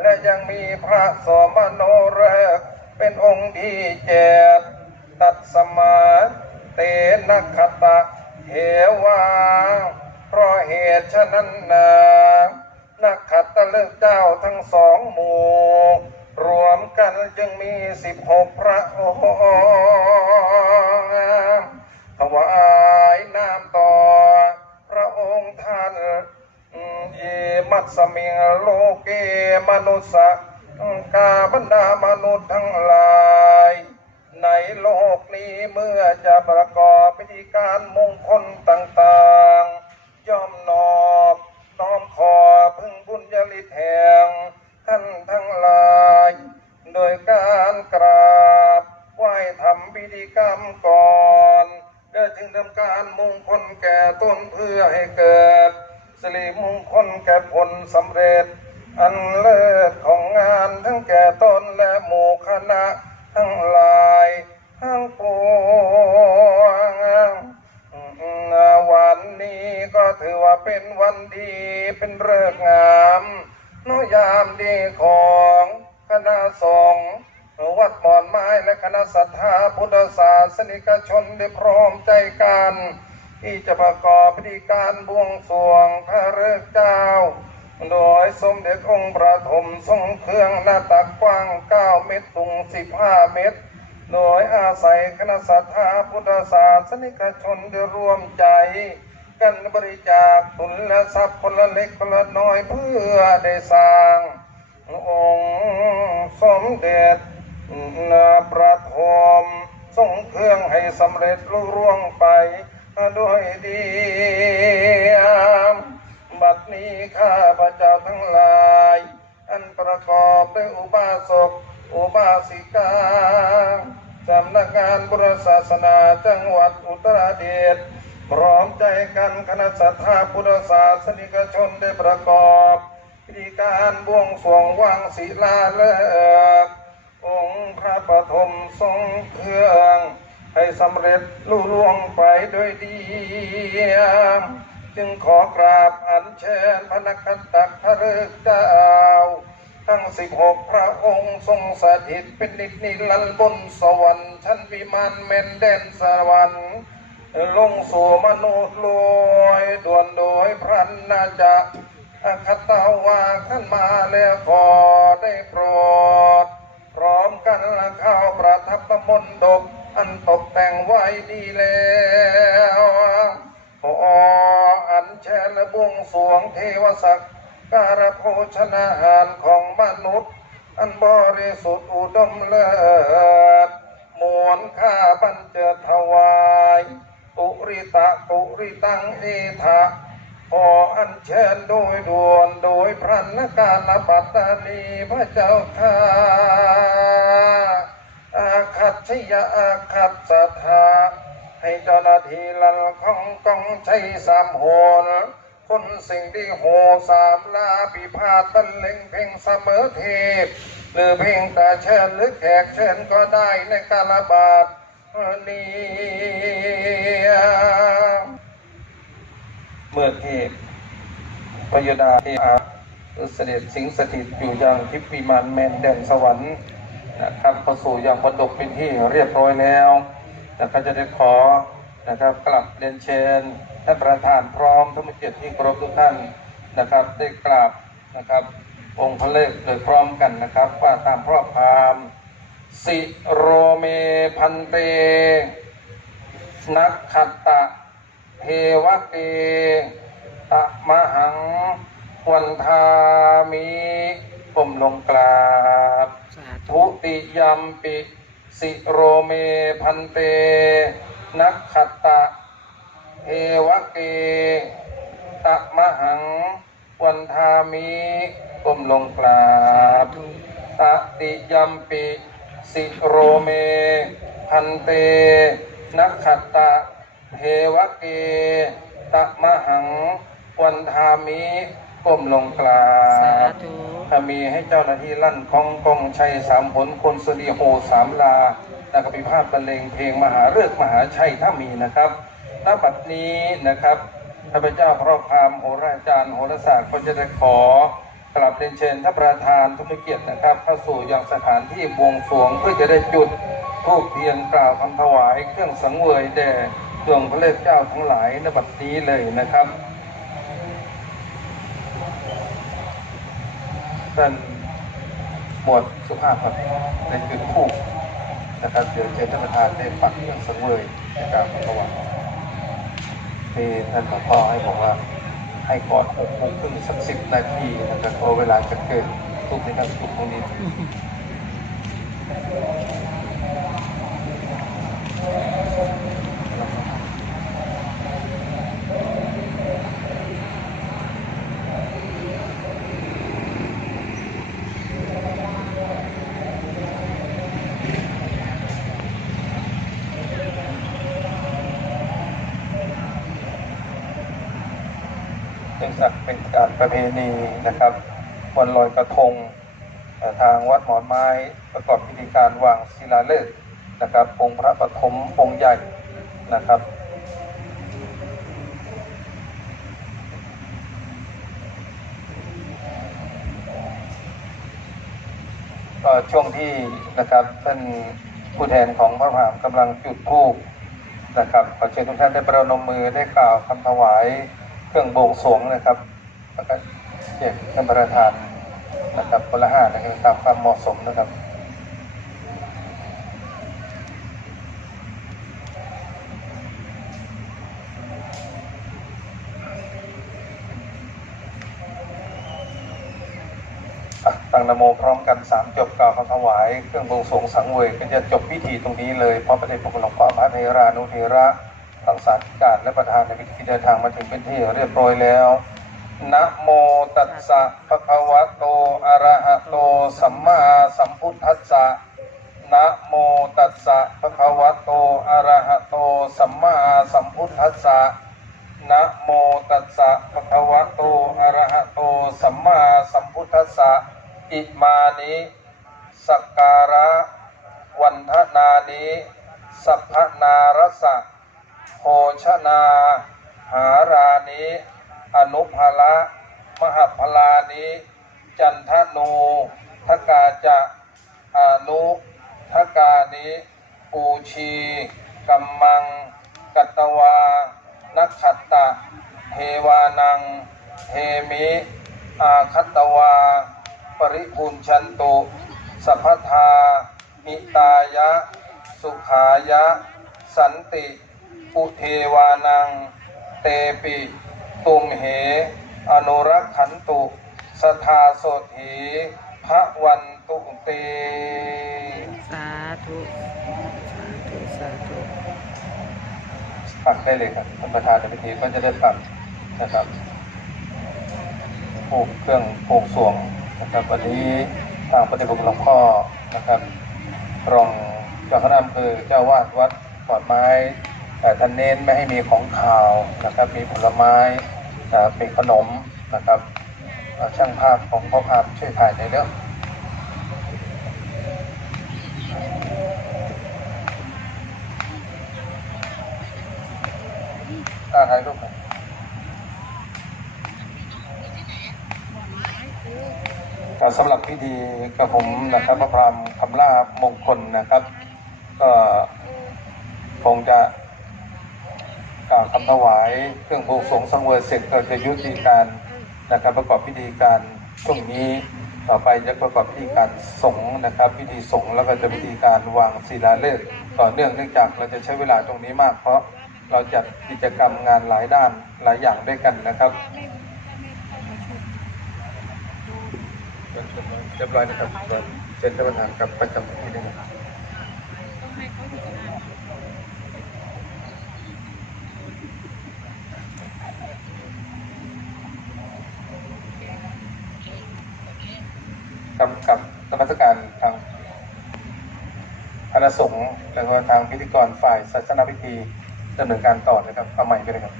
และยังมีพระสมโนเรก เป็นองค์ที่เจ็ดตัดสมาเตนคตะเหวาเพราะเหตุฉะนั้นนานักขัตตฤกษ์เจ้าทั้งสองหมู่ รวมกันจึงมีสิบหกพระองค์ถวายน้ำต่อ มัสมิงโลเกมนุสสะกาบรรดามนุษย์ทั้งหลาย ในโลกนี้เมื่อจะประกอบพิธีการมงคลต่างๆ ย่อมนอบน้อมขอพึ่งบุญญาลิแห่งท่านทั้งหลาย โดยการกราบไหว้ทำพิธีกรรมก่อนเพื่อจึงทำการมงคลแก่ต้นเพื่อให้เกิด สิริมงคลแก่ผลสำเร็จ อันเลิศของงานทั้งแก่ตนและหมู่คณะทั้งหลายทั้งปวงวันนี้ก็ถือว่าเป็นวันดีเป็นเริกษ์งามโนยามดีของคณะสงฆ์วัดหมอนไม้และคณะศรัทธาพุทธศาสนิกชนได้พร้อมใจกัน ที่จะประกอบพิธีการบวงสรวงพระฤกษ์เจ้า โดยสมเด็จองค์ประถมทรงเครื่องหน้าตักกว้าง 9 เมตรสูง 15 เมตร โดยอาศัยคณะสัตยาพุทธศาสนิกชนได้ร่วมใจ กันบริจาคทุนและทรัพย์คนละเล็กคนละน้อยเพื่อได้สร้าง องค์สมเด็จประถมทรงเครื่องให้สำเร็จลุล่วงไป ด้วยดีบัดนี้ข้าพระเจ้าทั้งหลาย อันประกอบด้วยอุบาสก อุบาสิกาสำนักงานบุรศาสนาจังหวัดอุตรดิตถ์พร้อมใจกันคณะสัตยาพุทธศาสนิกชนได้ประกอบพิธีการบวงสรวงวางศิลาฤกษ์องค์พระปฐมทรงเครื่อง ให้สำเร็จลุล่วงไปด้วยดี จึงขอกราบอัญเชิญพระนักขัตตพระฤกษ์เจ้าทั้งสิบหกพระองค์ทรงสถิตเป็นนิจนิรันบนสวรรค์ชั้นวิมานเมนเดนสวรรค์ลงสู่มนุษย์ลอยด่วนโดยพระนาจะคตาวาขึ้นมาแล้วขอได้โปรด พร้อมกันละเข้าประทับประมนดบ อันตกแต่งไว้ดีแล้วขออันเชิญและบวงสรวงเทวสักการะโภชนาหารของมนุษย์ อันบริสุทธิ์อุดมเลิศมวลข้าบันเจิดถวายปุริตะปุริตังเอทะขออัญเชิญโดยด่วนโดยพระนการปัตตานีพระเจ้าข้า อาคัตชยาอาคัตสถาให้เจ้าหน้าที่ลันของต้องใช้สามโหนคนสิ่งที่โหสามลาปิพาทบรรเลงเพลงเสมอเทพหรือเพลงตาเชิญหรือแขกเชิญก็ได้ในกาลบาทนี้เมื่อเทพพยดาเทอาเสด็จสิงสถิตอยู่ยังทิพวิมานแมนแดนสวรรค์ นะครับเข้าสู่ยังบดกเป็นที่เรียบร้อยแล้วนะครับจะได้ขอนะครับกลับเรียนเชิญท่านประธานพร้อมทั้งเจ็ดที่เคารพทุกท่านนะครับ ได้กราบนะครับ องค์พระเลิกโดยพร้อมกันนะครับว่าตามพระพามสิโรเมพันเต นักขัตตะเทวเกตะมหังวันทามิก้มลงกราบ ทุติยัมปิสิโรเมพันเต นักขัตตะเทวเกตะมหัง วันทามิก้มลงกราบตติยัมปิสิโรเมพันเตนักขัตตะเทวเกตะมหังวันทามิก้มลงกราสาบ ธุถ้ามีให้เจ้าหน้าที่ลั่นของกองชัยสามผลคนสรีโหสามลาแล้วก็พิพาทบรรเลงเพลงมหาเรือกษ์มหาชัยถ้ามีนะครับณบัดนี้นะครับข้าพเจ้าพระพามโหราจารย์โหราศาสตร์ก็จะได้ขอกลับเรียนเชิญท่านประธานทุกเกียรตินะครับเข้าสู่ยังสถานที่บวงสรวงเพื่อจะได้จุดธูปเทียนกล่าวคำถวายเครื่องสังเวยแด่ดวงพระเลขเจ้าทั้งหลายในบัดนี้เลยนะครับ ท่านหมวดสุภาพครับในจุดคู่นะครับเดี๋ยวเชิญท่านประธานได้ปักเครื่องสังเวยในกล่ารประวัติที่ท่านหลวงพ่อให้บอกว่าให้ก่อนหกโมงครึ่งสักสิบนาทีนะครับเพราะเวลาจะเกิดทุกในการทุกตรงนี้ เนื่องจากเประเพณีนะครับ วันลอยกระทงทางวัดหมอนไม้ประกอบพิธีการวางศิลาฤกษ์นะครับองค์พระปฐมองค์ใหญ่นะครับก็ช่วงที่นะครับท่านผู้แทนของพระมหากำลังจุดธูปนะครับขอเชิญทุกท่านได้ประนมมือได้กล่าวคำถวายเครื่องบวงสรวงนะครับ แล้วก็เจ็ดท่าประธานนะครับคนละห้านะครับตามความเหมาะสมนะครับตั้งนโมพร้อมกันสามจบกล่าวคำถวาย เครื่องบวงสรวงสังเวยก็จะจบพิธีตรงนี้เลยเพราะพระเดชพระคุณหลวงพ่อพระเทรานุเทระทั้งสาธิการและประธานในพิธีเดินทางมาถึงเป็นที่เรียบร้อยแล้ว นะโมตัสสะภะคะวะโต อะระหะโต สัมมาสัมพุทธัสสะนะโมตัสสะภะคะวะโต อะระหะโต สัมมาสัมพุทธัสสะนะโมตัสสะภะคะวะโต อะระหะโต สัมมาสัมพุทธัสสะอิมานิสักการะ วันทนานิสัพพนารสะโภชนา หารานิ อนุภาละมหพลานิ จันทนูทกาจะอนุทกานิปูชีกัมมัง กัตตวานักขัตตะเทวานังเทมิ อาคัตตวา ปริภูนชันตุสัพพทามิตายะ สุขายะ สันติ อุเทวานัง เตปิ ตุมเห อนุรักขันตุสทาโสถีพระวันตุเต สาธุ สาธุ สาธุปักได้เลยครับท่านประธานในพิธีก็จะได้ปักนะครับผูกเครื่องโปกสวงนะครับวันนี้ทางปฏิบัติหลวงพ่อนะครับรองเจ้าคณะอำเภอเจ้าวาดวัดปอดไม้แต่ท่านเน้นไม่ให้มีของข่าวนะครับมีผลไม้ อ่ามีขนมนะครับช่างภาพของพ่อภาพช่วยถ่ายในเรื่องถ่ายรูปสำหรับพิธีกระผมนะครับพระพรามคำล่ามงคลนะครับ ก็คงจะ คำถวายเครื่องบวงสงสังเวยเสร็จก็จะยุติการนะครับประกอบพิธีการช่วงนี้ต่อไปจะประกอบพิธีการสงฆ์นะครับ พิธีสงฆ์แล้วก็จะพิธีการวางศิลาฤกษ์ต่อเนื่องเนื่องจากเราจะใช้เวลาตรงนี้มาก เพราะเราจัดกิจกรรมงานหลายด้านหลายอย่างด้วยกันนะครับเรียบร้อยนะครับเชิญท่านประธานกับประจำที่ได้เลย กับกับธรรมสการทางคณะสงฆ์แล้วก็ทางพิธีกรฝ่ายศาสนาพิธีดำเนินการต่อนะครับเอาใหม่ไปเลยครับ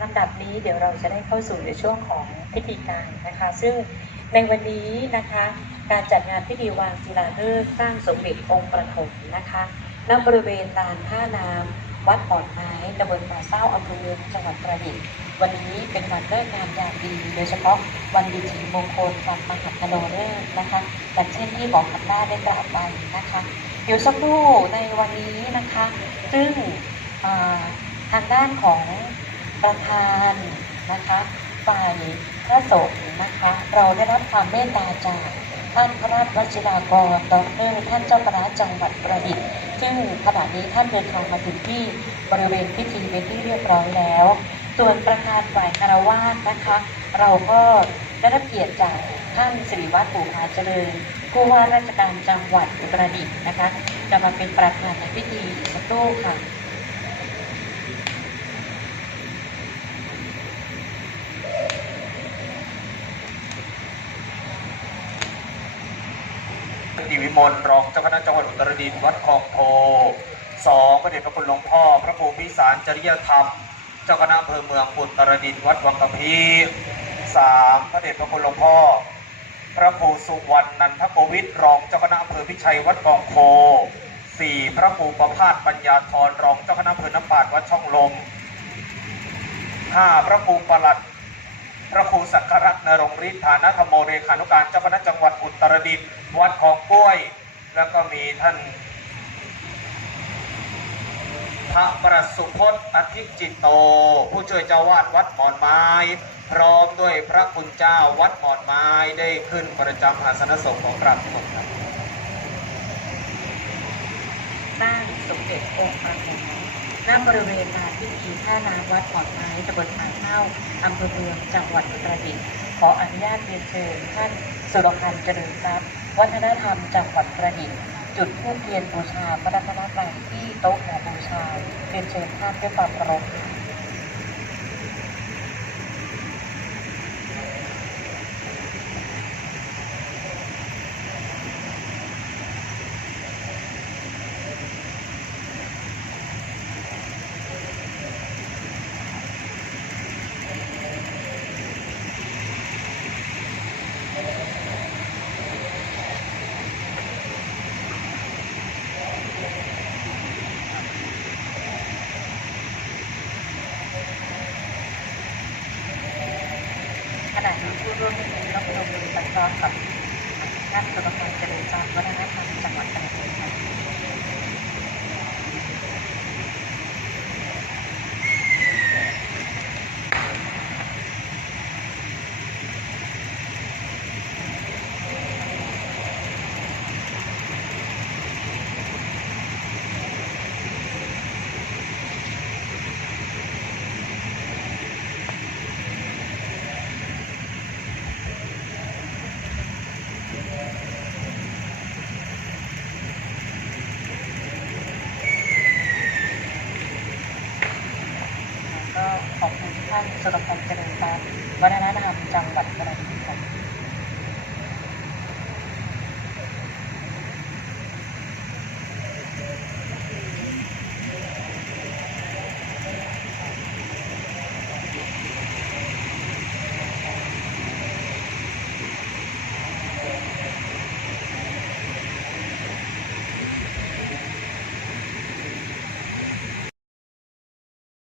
ลำดับนี้เดี๋ยวเราจะได้เข้าสู่ในช่วงของพิธีการนะคะ ซึ่งในวันนี้นะคะ การจัดงานพิธีวางศิลาฤกษ์สร้างสมเด็จองค์ประถมนะคะ ณบริเวณลานท่าน้ำวัดปอนไม้ตำบลป่าเศร้าอำเภอเมืองจังหวัดประดิษฐ์วันนี้เป็นวันเลิกงามยามดี โดยเฉพาะวันดีถีมงคลวันมหัตโนฤกษ์นะคะดังเช่นที่หมอขันหน้าได้กล่าวไปนะคะ เดี๋ยวสักครู่ในวันนี้นะคะ ซึ่งทางด้านของประธานนะคะฝ่ายพระสงฆ์นะคะ เราได้รับความเมตตาจากท่านพระราชวชิรากรดอกเตอรท่านเจ้าคณะจังหวัดประดิษฐ์ ซึ่งขณะนี้ท่านเดินทางมาถึงที่บริเวณพิธีเป็นที่เรียบร้อยแล้ว ส่วนประธานฝ่ายคารวาสนะคะ เราก็ได้รับเกียรติจากท่านสิริวัฒน์ปู่พาเจริญผู้ว่าราชการจังหวัดอุตรดิตถ์นะคะ จะมาเป็นประธานในพิธีกสักครู่ค่ะ ติวิมลรองเจ้าคณะจังหวัดอุตรดิตถ์วัดคลองโพสองพระเดชพระคุณหลวงพ่อ พระภูมิสารจริยธรรม เจ้าคณะอำเภอเมืองอุตรดิตถ์วัดวังกะพีสามพระเดชพระคุณหลวงพ่อ พระครูสุวรรณนันทโกวิทรองเจ้าคณะอำเภอพิชัยวัดกองโพสี่พระครูประพาสปัญญาธรรองเจ้าคณะอำเภอน้ำปาดวัดช่องลมห้าพระครูประหลัดพระครูสักการะนรงฤทธานาธรรมโมเรขานุการเจ้าคณะจังหวัดอุตรดิตถ์ วัดของกล้วย แล้วก็มีท่านพระประสุพจน์อธิจิตโต ผู้ช่วยเจ้าวาดวัดหมอนไม้ พร้อมด้วยพระคุณเจ้าวัดหมอนไม้ได้ขึ้นประจำอาสนสงฆ์ของกราบทุกคนครับสร้างสมเด็จองค์พระพุทธณบริเวณลานพิธีท่าน้ำวัดขอนไม้ตำบลผาเท่าอำเภอเมืองจังหวัดอุตรดิตถ์ขออนุญาตเรียนเชิญท่านสุรพันธ์เจริญทรัพย์ วัฒนธรรมจังหวัดประดิษฐ์จุดธูปเทียนบูชาพระรัตนตรัยที่โต๊ะหมอบูชาเรียนเชิญท่านด้วยความเคารพ ขณะนี้ผู้ร่วมพิธีก็ ประนมมือไปพร้อมกับท่านสุรพลเจริญทรัพย์วัฒนธรรมจังหวัดตราดค่ะก็ขอบคุณท่านสุรเจริญทรัพย์วัฒนธรรมจังหวัดตราด Thank you.